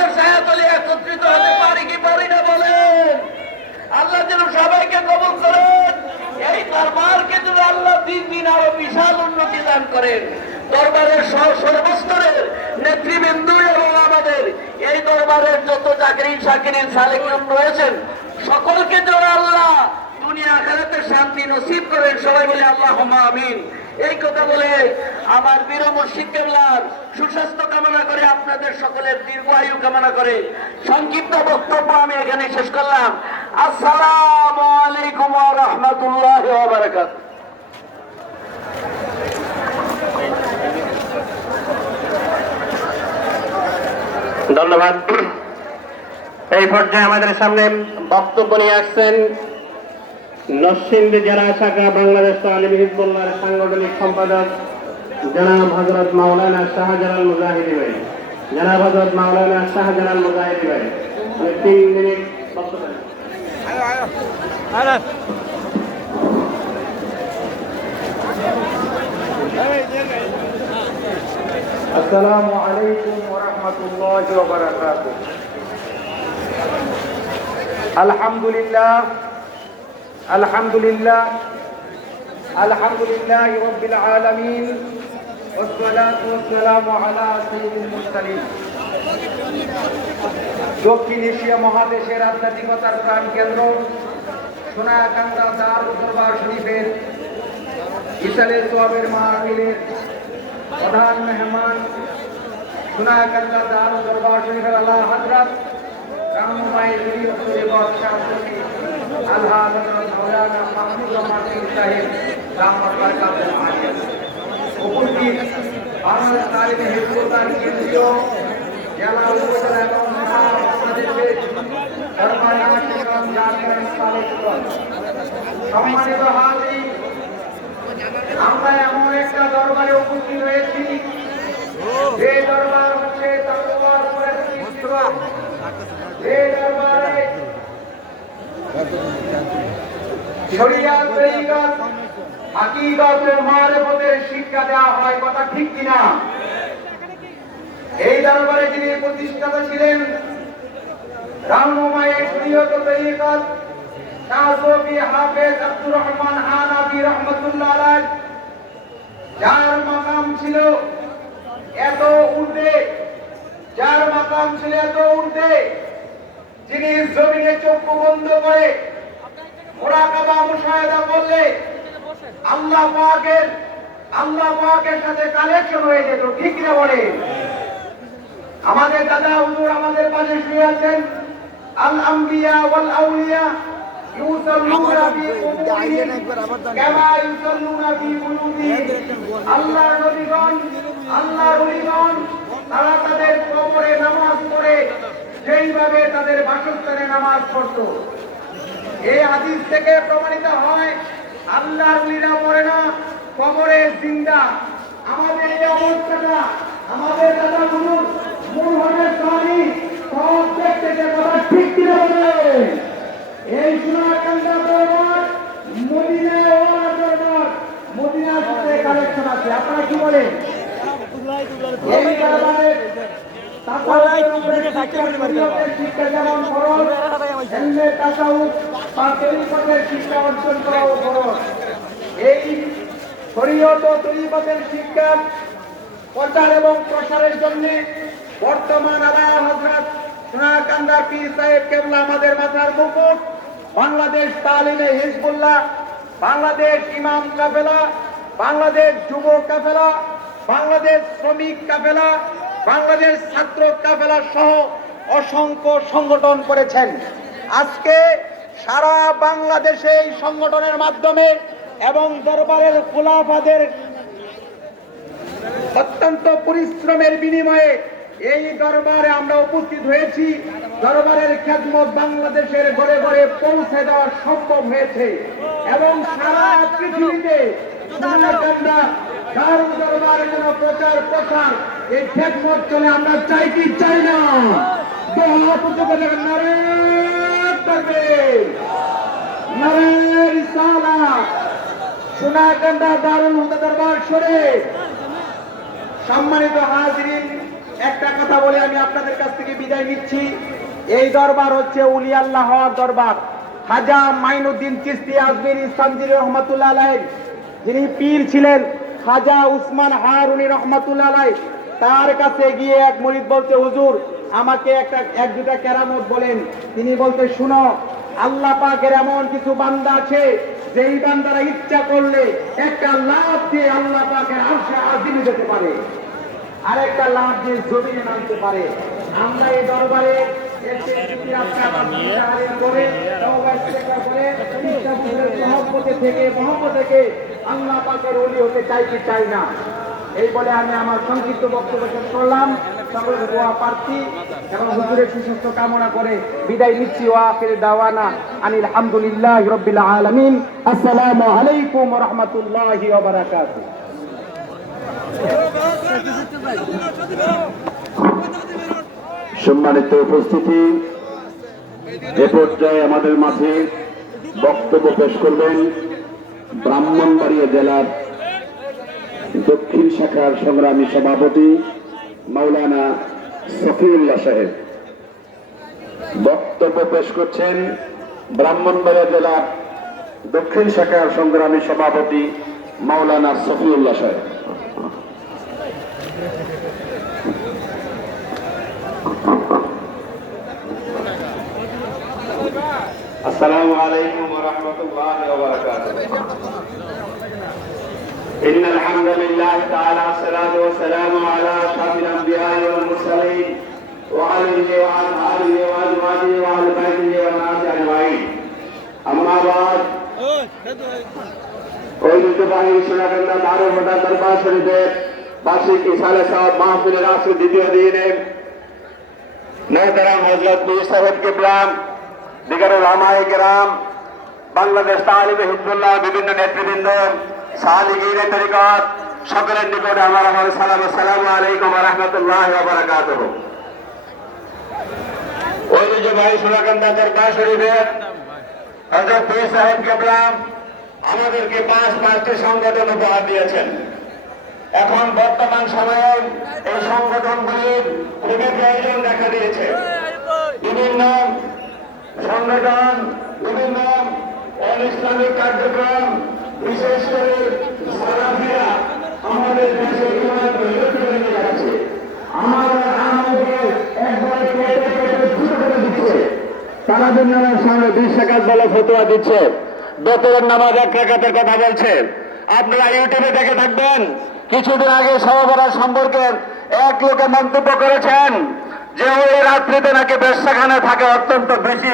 দরবারের ছায়াতলে একত্রিত হতে পারি কি পারি না বলেন? আল্লাহ যেন সবাইকে কবুল করেন। এই দরবারকে যেন আল্লাহ দিন দিন আরো বিশাল উন্নতি দান করেন। দরবারের সর্বস্তরের নেতৃবৃন্দ এবং আমাদের এই দরবারের যত চাকরি শাকিরিন সালেকিন রয়েছেন সকলকে যেন আল্লাহ দুনিয়া আখিরাতে শান্তি নসিব করেন। সবাই বলে আল্লাহুম্মা আমিন। এই কথা বলে আমার বীর মুর্শিদ কেবলার সুস্বাস্থ্য কামনা করে, আপনাদের সকলের দীর্ঘায়ু কামনা করে সংক্ষিপ্ত বক্তব্য আমি এখানে শেষ করলাম। আসসালামু আলাইকুম ওয়া রাহমাতুল্লাহি ওয়া বারাকাতুহু। ধন্যবাদ। এই পর্যায়ে আমাদের সামনে বক্তব্য নিয়ে আসছেন নরসিংদী জেলা শাখা বাংলাদেশ তালিম হিজবুল্লাহর সাংগঠনিক সম্পাদক জনাব হযরত মাওলানা শাহজালাল মুজাহিদি ভাই। জনাব হযরত মাওলানা শাহজালাল মুজাহিদি ভাই 3 মিনিট বক্তব্য। আসসালামু আলাইকুম ওয়া রাহমাতুল্লাহি ওয়া বারাকাতুহু। আলহামদুলিল্লাহ আলহামদুলিল্লাহ আলহামদুলিল্লাহি রাব্বিল আলামিন ওয়াসসালাতু ওয়াসসালামু আলা সাইয়্যিদিল মুরসালিন। দক্ষিণ এশিয়া মহাদেশের আধ্যাত্মিকতার প্রাণকেন্দ্র সোনাকান্দা দারুল দরবার শরীফের ইসালে সোয়াবের মাহফিলের প্রধান মেহমান সোনাকান্দা দারুল দরবার শরীফের আলা হযরত রামমাই শরীফ সৈয়দ শাহ সুফি আলহা হযরত মাওলানা মাহমুদ রহমান সাহেব দামাত বরকাতুল আলিয়া। উপস্থিত বাংলাদেশ তালিম হিজবুল্লাহর কেন্দ্রীয় জেলা উপজেলা এবং বাংলাদেশের দরবারে আশিকান জামিয়ান সালেকগণ, সম্মানিত হাজির, আমরা এমন একটা দরবারে উপস্থিত হয়েছি যে দরবার হচ্ছে তাকওয়ার উপরে প্রতিষ্ঠিত। যে দরবারে শরিয়াত তরিকাত হাকিকত ও মারিফতের শিক্ষা দেওয়া হয়, কথা ঠিক কিনা? এই দরবারে যিনি প্রতিষ্ঠাতা ছিলেন রামমায়ে শরিয়ত ও তরিকাত শাহ সুফি হাফেজ আব্দুর রহমান হানাফি রাহমাতুল্লাহ আলাইহি, যার মাকাম ছিল এত ঊর্ধ্বে, যার মাকাম ছিল এত ঊর্ধ্বে, যিনি জমিনে চক্ষু বন্ধ করে মুরাকাবা মুশাহাদা করলে আল্লাহ পাকের সাথে কানেকশন হয়ে যেত, ঠিক না বলে? আমাদের দাদা হুজুর আমাদের পাশে শুয়ে আছেন। আল আম্বিয়া ওয়াল আউলিয়া ইউসাল্লুনা ফি কুবুরিহিম কামা ইউসাল্লুনা ফি বুয়ুতিহিম। আল্লাহর নবীগণ, আল্লাহর ওলিগণ তারা তাদের কবরে নামাজ পড়ে যেইভাবে তাদের বাসস্থানে নামাজ পড়তো। এই হাদিস থেকে প্রমাণিত হয় আল্লাহর ওলিরা মরে না, কবরে জিন্দা। আমাদের এই অবস্থাটা আমাদের দাদা হুজুর মুরহনের সাহাবী সব দেখতে কথা ঠিক কিনা বলে? এই সোনাকান্দা দরবার মদিনায় ওয়ালা দরবার, মদিনার সাথে কানেকশন আছে। আপনারা কি বলেন? এই দরবারে শিক্ষা যেমন ফরজ, ইলমে তাসাউফ বা তরিকতের শিক্ষা অর্জন করাও ফরজ। এই শরীয়ত ও তরিকতের শিক্ষা প্রচার এবং প্রসারের জন্য বর্তমান আলা হযরত সোনাকান্দা পীর সাহেব কেবলা আমাদের মাথার মুকুট, বাংলাদেশ তালিমে হিজবুল্লাহ, বাংলাদেশ ইমাম কাফেলা, বাংলাদেশ যুব কাফেলা, বাংলাদেশ শ্রমিক কাফেলা, বাংলাদেশ ছাত্র কাফেলা সহ অসংখ্য সংগঠন করেছেন। আজকে সারা বাংলাদেশে এই সংগঠনের মাধ্যমে এবং দরবারের খোলাফাদের অত্যন্ত পরিশ্রমের বিনিময়ে এই দরবারে আমরা উপস্থিত হয়েছি। দরবারের খেদমত বাংলাদেশের ঘরে ঘরে পৌঁছে দেওয়া সম্ভব হয়েছে এবং সারা পৃথিবীতে সোনাকান্দা দারুল দরবারের জন্য প্রচার প্রসার এই খেদমত চলে। আমরা চাই কি চাই না? নারে তাকবীর, নারে রিসালাত। সোনাকান্দা দারুল হুদা দরবার শরীফ। সম্মানিত হাজিরিন, একটা কথা বলে আমি আপনাদের কাছ থেকে বিদায় নিচ্ছি। এই দরবার হচ্ছে উলি আল্লাহ হওয়ার দরবার। খাজা মাইনুদ্দিন চিশতি আজমিরি সানজিরি রহমাতুল্লাহ আলাইহি, যিনি পীর ছিলেন খাজা উসমান হারুনি রহমাতুল্লাহ আলাইহি, তার কাছে গিয়ে এক মুরিদ বলতে, হুজুর আমাকে এক দুটা কেরামত বলেন। তিনি বলতে, শুনো, আল্লাহ পাকের এমন কিছু বান্দা আছে যেই বান্দারা ইচ্ছা করলে একটা লাভ দিয়ে আল্লাহ পাকের আরশে আজিমে যেতে পারে, আরেকটা লাভ দিয়ে জমিনে নামতে পারে। আমরা এই দরবারে মহব্বত থেকে আল্লাহ পাকের ওলি হতে চাই কি চাই না, এই বলে আমি আমার সংক্ষিপ্ত বক্তব্য শেষ করলাম। সকলের দোয়া প্রার্থী এবং হুজুরের সুস্বাস্থ্য কামনা করে বিদায় নিচ্ছি। ওয়া আখির দাওয়ানা আনিল হামদুলিল্লাহি রাব্বিল আলামিন। আসসালামু আলাইকুম ওয়া রাহমাতুল্লাহি ওয়া বারাকাতুহু। সম্মানিত উপস্থিতি, এ পর্যায়ে আমাদের মাঝে বক্তব্য পেশ করবেন ব্রাহ্মণবাড়িয়া জেলার দক্ষিণ শাখার সংগ্রামী সভাপতি মাওলানা সফিউল্লাহ সাহেব। বক্তব্য পেশ করছেন ব্রাহ্মণবাড়িয়া জেলার দক্ষিণ শাখার সংগ্রামী সভাপতি মাওলানা সফিউল্লাহ সাহেব। السلام عليكم ورحمة الله وبركاته. إن الحمد لله تعالى والصلاة والسلام على أشرف الأنبياء والمرسلين وعليه وعلى آله وأزواجه وأهل بيته والناس أجمعين. أما بعد ঐতিহ্যবাহী সোনাকান্দা দারুল হুদা দরবার শরীফের বার্ষিক ইসালে সাহেব মাহফিলের আসর দ্বিতীয় দিনে মোহতারাম হযরত মীর সাহেব কিবলাম, দিগারুল উলামায়ে কেরাম, বাংলাদেশ তালিবে হিজবুল্লাহ বিভিন্ন নেতৃবৃন্দ, সালিগীনে তরিকত, সকলের নিকটে আমার সালাম। আসসালামু আলাইকুম ওয়া রাহমাতুল্লাহি ওয়া বারাকাতুহু। ঐতিহ্যবাহী সোনাকান্দা দরবার শরীফের হযরত মীর সাহেব কিবলাম আমাদেরকে 5টি সংগঠন উপহার দিয়েছেন। এখন বর্তমান সময়ে এই সংগঠনগুলির খুবই প্রয়োজন দেখা দিয়েছে। বিভিন্ন সংগঠন, বিভিন্ন অনিসলামিক কার্যক্রম, বিশেষ করে সালাফিরা আমাদের দেশে ইমানকে লক্ষ্য করে নিয়ে যাচ্ছে। আমাদের আমাদেরকে একবারে কেটে কেটে ছোট করে দিচ্ছে। তারা দুনিয়ার সামনে 20 রাকাত বলে ফতোয়া দিচ্ছে। বেতনের নামাজ 1 রাকাতের কথা বলছে। আপনারা ইউটিউবে দেখে থাকবেন, কিছুদিন আগে সহবরাত সম্পর্কে এক লোকে মন্তব্য করেছেন যে ওই রাত্রিতে নাকি বেশ্যাখানে থাকে অত্যন্ত বেশি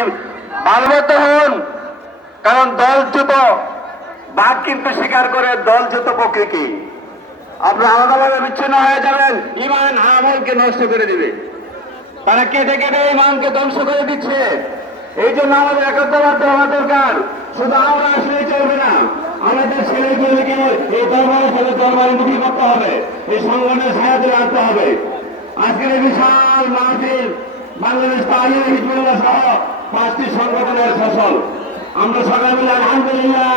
মানবত হন, কারণ দলচ্যুত বাঘ কিন্তু স্বীকার করে দলচ্যুত প্রকৃতি। আপনারা আলাদাভাবে বিচ্ছিন্ন হয়ে যাবেন, ইমান আমলকে নষ্ট করে দিবে। তারা কেটে কেটে ইমানকে ধ্বংস করে দিচ্ছে। এই জন্য আমাদের একত্রবদ্ধ হওয়া দরকার। শুধু আমরা আসলে চলবে না, আমাদের ছেলেগুলিকে এই দরবারের সাথে দরবারমুখী করতে হবে, এই সংগঠনের সাহায্য রাখতে হবে। আজকের এই বিশাল মাহফিল বাংলাদেশ তালিবে হিজবুল্লাহ সহ 5টি সংগঠনের ফসল। আমরা সবাই মিলে আলহামদুলিল্লাহ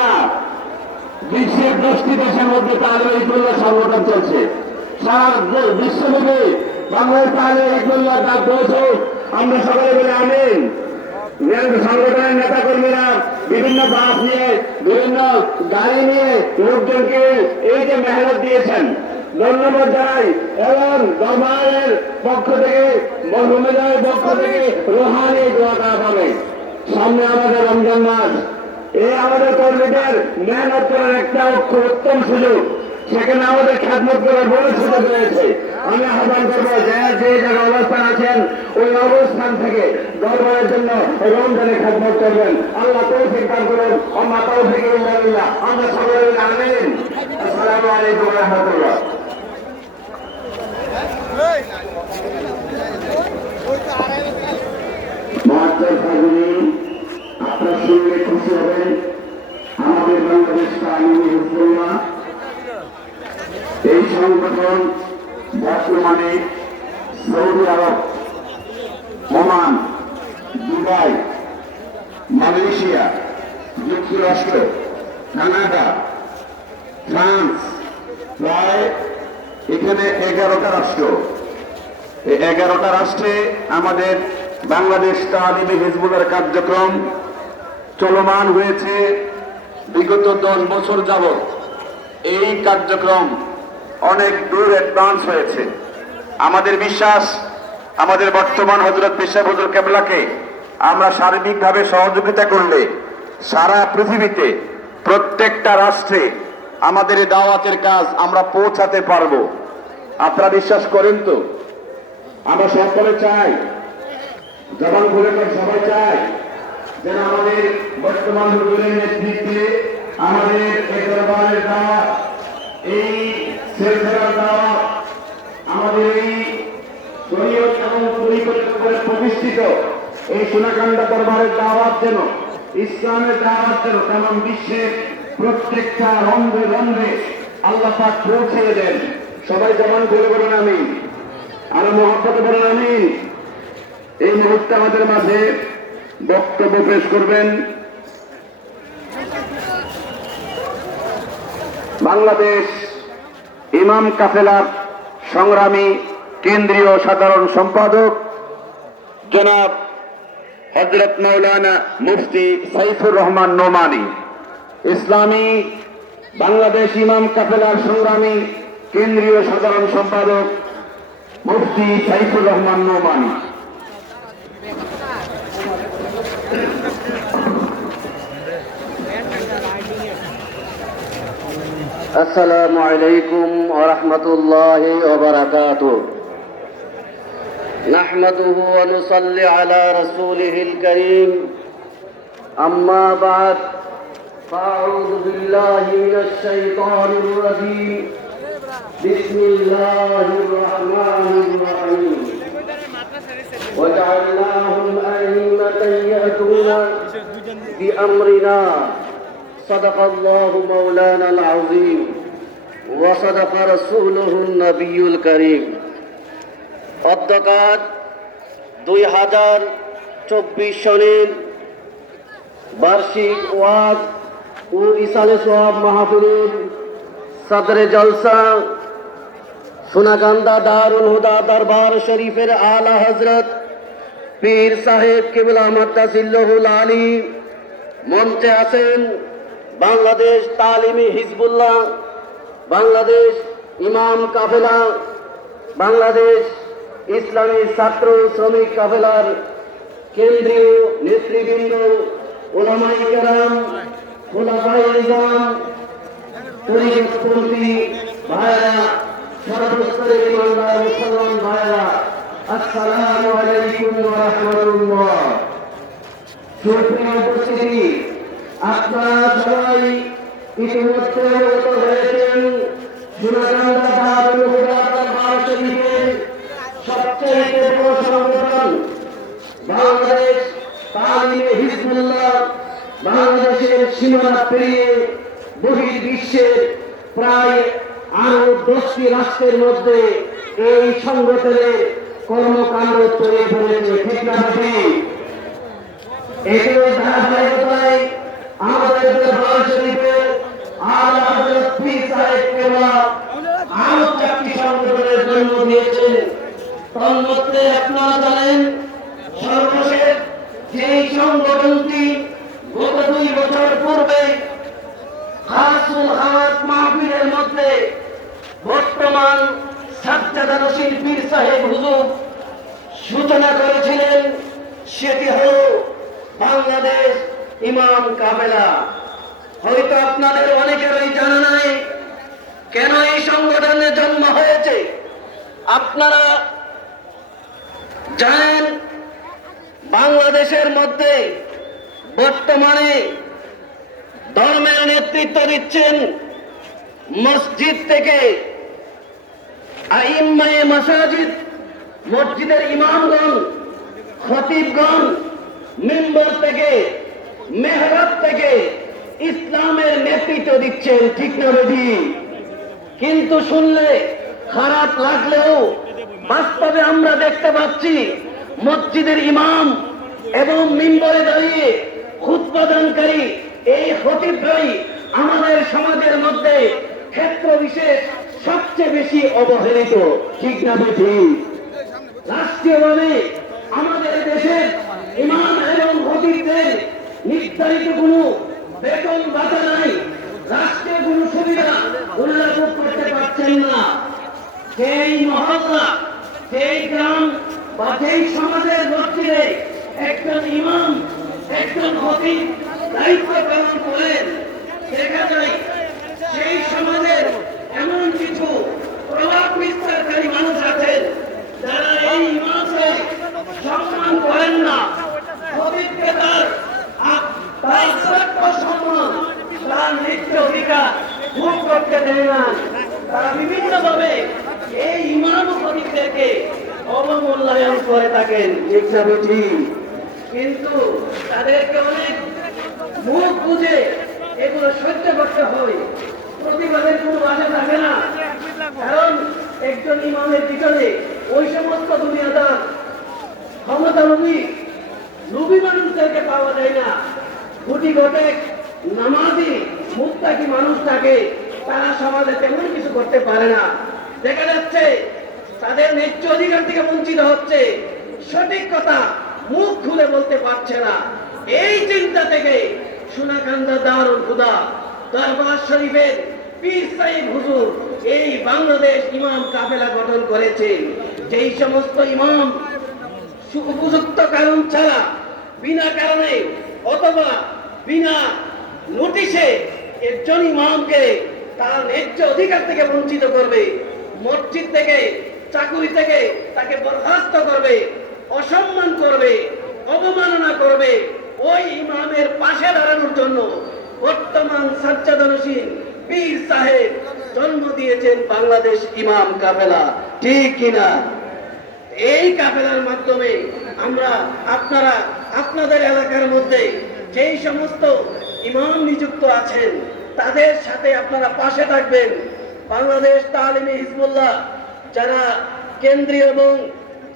বিশ্বের 10টি দেশের মধ্যে তালিবে হিজবুল্লাহ সংগঠন চলছে। সারা বিশ্বব্যাপী বাংলাদেশ তালিবে হিজবুল্লাহ ডাক পৌঁছুক। আমরা সবাই মিলে আমিন। সংগঠনের নেতা কর্মীরা বিভিন্ন বাস নিয়ে, বিভিন্ন গাড়ি নিয়ে লোকজনকে এই যে মেহনত দিয়েছেন, ধন্যবাদ জানাই। এবং দরবারের পক্ষ থেকে, মহমেদারের পক্ষ থেকে রোহানি দোয়া করা হবে। সামনে আমাদের রমজান মাস, এই আমাদের কর্মীদের মেহনত করার একটা উত্তম সুযোগ, সেখানে আমাদের খেদমত করার বড় সুযোগ রয়েছে। আমি আহ্বান করবো যে জায়গায় অবস্থান আছেন ওই অবস্থান থেকে দরবারের জন্য রমজানে খেদমত করবেন। আল্লাহ তৌফিক দান করুন। আল্লাহ তৌফিক ইল্লাল্লাহ। আমরা সকলে আমিন। আসসালামু আলাইকুম ওয়া রাহমাতুল্লাহ। আপনার শুনলে খুশি হবেন, আমাদের বাংলাদেশ তালিবে হিজবুল্লাহ এই সংগঠন বর্তমানে সৌদি আরব, ওমান, দুবাই, মালয়েশিয়া, যুক্তরাষ্ট্র, কানাডা, ফ্রান্স, প্রায় এখানে 11টা রাষ্ট্র এই 11টা রাষ্ট্রে আমাদের বাংলাদেশ তালিমে হিজবুল্লাহর কার্যক্রম চলমান হয়েছে বিগত 10 বছর যাবৎ। এই কার্যক্রম অনেক দূর অ্যাডভান্স হয়েছে। আমাদের বিশ্বাস, আমাদের বর্তমান হযরত পেশা হুজুর কেবলাকে আমরা সার্বিকভাবে সহযোগিতা করলে সারা পৃথিবীতে প্রত্যেকটা রাষ্ট্রে আমাদের এই দাওয়াতের কাজ আমরা পৌঁছাতে পারবো। আপনারা বিশ্বাস করেন তো? আমরা সকলে চাই, জবান খুলে সবাই চাই যেন আমাদের বর্তমান হুজুরের নেতৃত্বে আমাদের এই দরবারের দাওয়াত, এই সিলসিলার দাওয়াত, আমাদের এই শরীয়ত এবং পরিকল্পনা প্রতিষ্ঠিত এই সোনাকান্দা দরবারের দাওয়াত যেন, ইসলামের দাওয়াত যেন তেমন বিশ্বের প্রত্যেকটা রন্ধে রন্ধে আল্লাহ পাক পৌঁছে দেন। সবাই জবান খুলে বলেন আমিন, আরো মহব্বতে বলেন আমিন। এই মুহূর্তে আমাদের মাঝে বক্তব্য পেশ করবেন বাংলাদেশ ইমাম কাফেলার সংগ্রামী কেন্দ্রীয় সাধারণ সম্পাদক জনাব হযরত মাওলানা মুফতি সাইফুর রহমান নোমানী। ইসলামী বাংলাদেশ ইমাম কাফেলার সংগ্রামী কেন্দ্রীয় সাধারণ সম্পাদক মুফতি সাইফুর রহমান নোমানী। আসসালামু আলাইকুম ওয়া রাহমাতুল্লাহি ওয়া বারাকাতুহু। নাহমাদুহু ওয়া নুসাল্লি আলা রাসূলিহিল কারীম। আম্মা বা'দ, ফাআউযু বিল্লাহি মিনাশ শাইতানির রাজীম। বিসমিল্লাহির রাহমানির রাহিম। وجعلناهم أئمة يهدون بأمرنا صدق الله مولانا العظيم وصدق رسوله النبي الكريم। অধ্যকার 2024 সনের বার্ষিক ওয়াজ ও ইসালে সোয়াব মাহফিলের সদরে জলসা সোনাকান্দা দারুল হুদা দরবার শরীফের আলা হযরত পীর সাহেব কিবলা মাদ্দাজিল্লাহুল আলী। মঞ্চে আছেন বাংলাদেশ তালিমি হিজবুল্লাহ, বাংলাদেশ ইমাম কাফেলা, বাংলাদেশ ইসলামী ছাত্র শ্রমিক কাফেলার কেন্দ্রীয় নেতৃবৃন্দ, উলামায়ে কেরাম, খুলাফায়ে নিজাম, তরিকতপন্থী ভাইরা, সর্বস্তরের ইমানদার মুসলমান ভাইরা, আসসালামু আলাইকুম ওয়া রাহমাতুল্লাহ। সুপ্রিয় উপস্থিতি, আপনারা সবাই ইতিমধ্যে অবগত হয়েছেন সোনাকান্দা দারুল হুদা দরবার শরীফের সবচেয়ে বড় সংগঠন বাংলাদেশ তালিমে হিজবুল্লাহ বাংলাদেশের সীমানা পেরিয়ে বহির্বিশ্বের প্রায় আরো 10টি রাষ্ট্রের মধ্যে এই সংগঠনের কর্মকাণ্ড ছড়িয়ে পড়েছে। ঠিক না ঠিক? এগুলোর ধারাবাহিকতায় আমাদের দরবার শরীফের আলা হযরত পীর সাহেব কেবলা আরো 4টি সংগঠনের জন্ম দিয়েছেন। তন্মধ্যে আপনারা জানেন সর্বশেষ যেই সংগঠনটি গত 2 বছর পূর্বে খাসুল খাস মাহফিলের মধ্যে বর্তমান সাজ্জাদা নশীন পীর সাহেব হুজুর সূচনা করেছিলেন, সেটি হল বাংলাদেশ ইমাম কাফেলা। হয়তো আপনাদের অনেকেরই জানা নাই কেন এই সংগঠনের জন্ম হয়েছে। আপনারা জানেন বাংলাদেশের মধ্যে বর্তমানে ধর্মের নেতৃত্ব দিচ্ছেন মসজিদ থেকে আইম্মায়ে মাসাজিদ, মসজিদের ইমামগণ, খতিবগণ মিম্বর থেকে, মেহরাব থেকে ইসলামের নেতৃত্ব দিচ্ছেন। ঠিক না বেদি? কিন্তু শুনলে খারাপ লাগলেও বাস্তবে আমরা দেখতে পাচ্ছি মসজিদের ইমাম এবং মিম্বরে দাঁড়িয়ে খুতবা দানকারী এই খতিবরাই আমাদের সমাজের মধ্যে ক্ষেত্র বিশেষ সবচেয়ে বেশি অবহেলিত। ঠিক না বেদি? রাষ্ট্রীয়ভাবে আমাদের দেশের ইমাম এবং খতিবদের নির্ধারিত কোনো বেতন ভাতা নাই, রাষ্ট্রীয় কোনো সুবিধা ওনারা ভোগ করতে পারছেন না। সেই মহল্লা, সেই গ্রাম বা সেই সমাজের মসজিদে একজন ইমাম, একজন খতিব দায়িত্ব পালন করেন, দেখা যায় সেই সমাজের এমন কিছু প্রভাব বিস্তারকারী মানুষ আছেন যারা এই ইমামকে সম্মান করেন না, খতিবকে তার সম্মান, তার নিত্য অধিকার ভোগ করতে দেয় না। তারা বিভিন্নভাবে এই ইমাম ও খতিবদেরকে অবমূল্যায়ন করে থাকেন, ঠিক না ঠিক? কিন্তু তাদেরকে অনেক মুখ বুঝে এগুলো সহ্য করতে হয়, প্রতিবাদের কোনো বাধা থাকে না। কারণ একজন ইমামের পিছনে ওই সমস্ত দুনিয়াদার ক্ষমতালোভী লোভী মানুষদেরকে পাওয়া যায় না। গুটি গটেক নামাজি মুত্তাকি মানুষ থাকে, তারা সমাজে তেমন কিছু করতে পারে না। দেখা যাচ্ছে তাদের ন্যায্য অধিকার থেকে বঞ্চিত হচ্ছে, সঠিক কথা মুখ খুলে বলতে পারছে না। এই চিন্তা থেকে সোনাকান্দা দারুল হুদা দরবার শরীফের পীর সাহেব হুজুর এই বাংলাদেশ ইমাম কাফেলা গঠন করেছেন। যেই সমস্ত ইমাম উপযুক্ত কারণ ছাড়া বিনা কারণে অথবা বিনা নোটিশে একজন ইমামকে তার ন্যায্য অধিকার থেকে বঞ্চিত করবে, মসজিদ থেকে, চাকুরি থেকে তাকে বরখাস্ত করবে, অসম্মান করবে, অবমাননা করবে, ওই ইমামের পাশে দাঁড়ানোর জন্য বর্তমান সাজ্জাদানশীন পীর সাহেব জন্ম দিয়েছেন বাংলাদেশ ইমাম কাফেলা, ঠিক কিনা? এই কাফেলার মাধ্যমে আমরা আপনারা আপনাদের এলাকার মধ্যে যেই সমস্ত ইমাম নিযুক্ত আছেন তাদের সাথে আপনারা পাশে থাকবেন। বাংলাদেশ তালিমে হিজবুল্লাহ যারা কেন্দ্রীয় এবং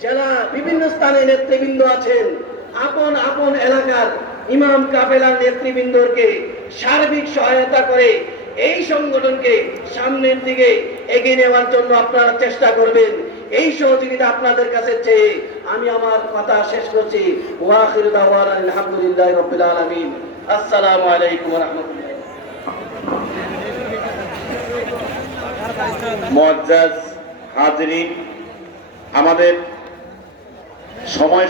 জেলা বিভিন্ন স্থানে নেতৃবৃন্দ আছেন, আপন আপন এলাকার ইমাম কাফেলার নেতৃবৃন্দকে সার্বিক সহায়তা করে এই সংগঠনকে সামনের দিকে এগিয়ে নেওয়ার জন্য আপনারা চেষ্টা করবেন। এই সহযোগিতা আপনাদের কাছে চেয়ে আমি আমার কথা শেষ করছি। ওয়া আখিরু দাওয়ানা আলহামদুলিল্লাহি রাব্বিল আলামিন। আসসালামু আলাইকুম ওয়া রাহমাতুল্লাহ। মুআজ্জাজ হাজরিন, আমাদের সময়